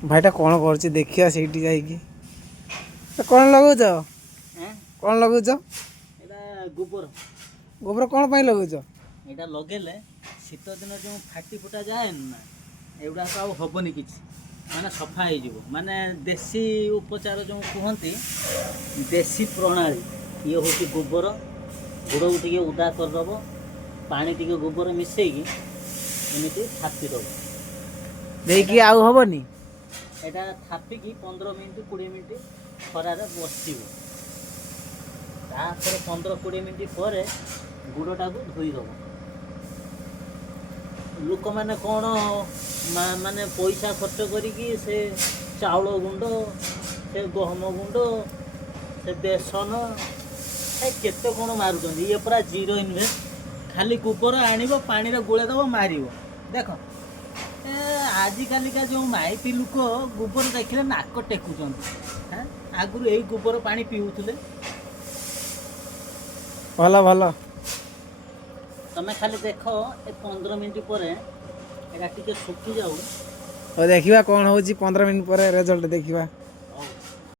भाईटा कौन कर देखिया ସେଇଠି ଯାଇକି कौन लगौଛ कौन लगौଛ एटा गोबर गोबर कौन ପାଇଁ लगौଛ एटा लगेले शीत दिन जो फाटी फुटा जाए ना एगुड़ा तो आउ हबनी किछि माने सफा हो जिवो माने देसी उपचार जो कहती देसी प्रणाली ये होची गोबर गुड़ को टिके उदा करदब पानी टिके गोबर मिसेकी एमती थापी दब ଦେଇକି ଆଉ ହବନି एटा थापिकी 15 मिनिट 20 मिनिट खरारे बसिव तापर 15-20 मिनिट पर गुड़टा को धोई दब लोक मैंने कौन माने पैसा खर्च करिकी से चाउल गुंड से गहम गुंड से बेसन केते कौन मारुचंदी ये पूरा जीरो इन्वेस्ट खाली गोबर आनिबो पानी रे गोळे दबो मारिबो देखो आजिकालिका जो माइपी लोक गोबर देखिले नाक टेकुचंती हां आगुरु एई गोबर पानी पिउथुले भला भला तमे खाली देखो ए 15 मिनिट पर एटा टिके सुखी जाऊ और देखिबा कौन होची 15 मिनिट पर रिजल्ट देखिबा